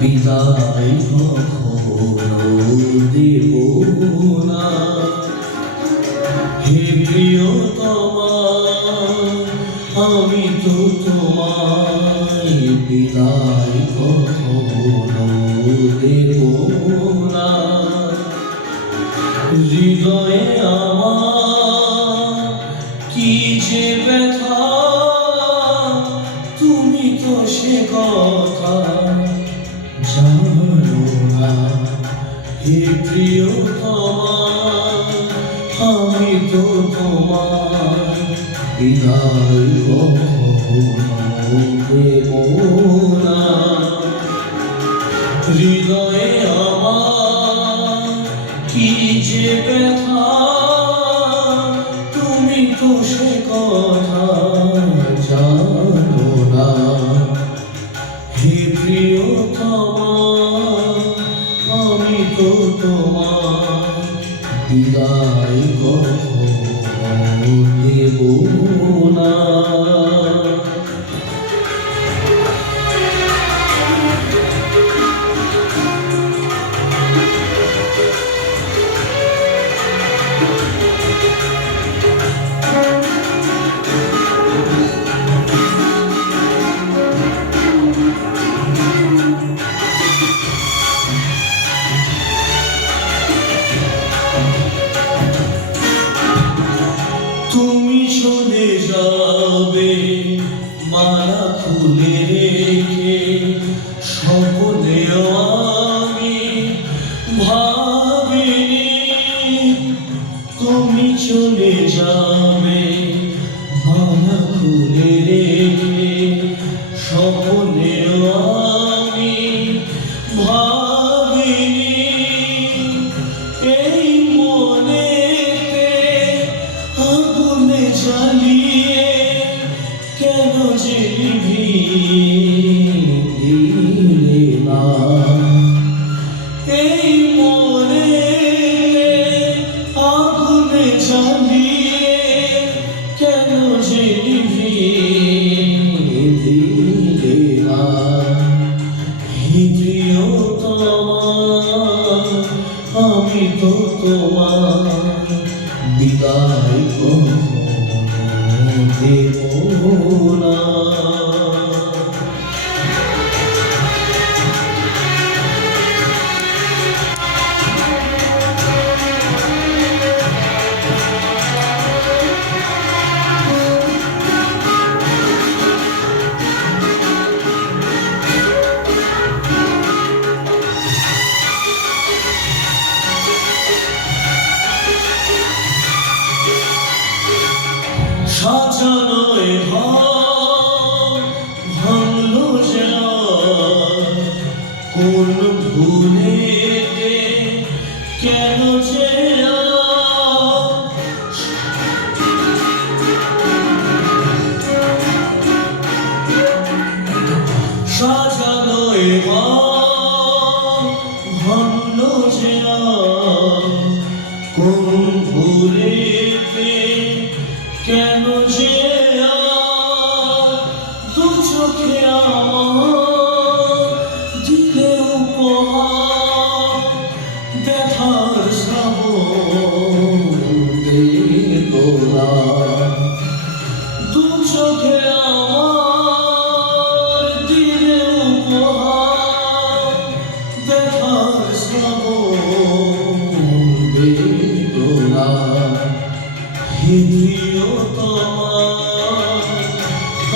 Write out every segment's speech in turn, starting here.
বিদায় কখনো দেব না। হে প্রিয়তমা, আমি তো তোমায় বিদায় কখনো দেব না। হৃদয়ে আমার কি যে ব্যথা, তুমি তো সে কথা জানো না। হে প্রিয়তমা, আমি তো তোমায় বিদায় কখনো দেব না। হৃদয়ে আমার কি যে ব্যথা, তুমি তো সে কথা জানো না। হে প্রিয়তমা, আমি তো তোমায় বিদায় কখনো দেব না। তুমি চলে যাবে মালা খুলে রেখে, স্বপ্নেও আমি ভাবিনি তুমি চলে যাবে মালা খুলে রেখে, স্বপ্নেও আমি ভাবিনি। এই মনেতে আগুনে জ্বালিয়ে কেন যে দিলে না। এই মনেতে আগুনে জ্বালিয়ে কেন যে দিলে না। হে প্রিয়তমা, আমি তো তোমায় বিদায় কখনো দেব না। সাজানো এ ঘর ভাঙলো যে কোন ভুলেতে কেন যে সাজানো এ ঘর ভাঙলো যে কোন ভুলেতে কেন যে দু চোখে আমার দিলে উপহার, ব্যথার শ্রাবণ দেখো না। দু চোখে আমার দিলে উপহার, ব্যথার শ্রাবণ দেখো না। হে প্রিয়তমা,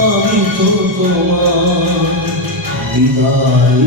আমি তো তোমায় বিদায়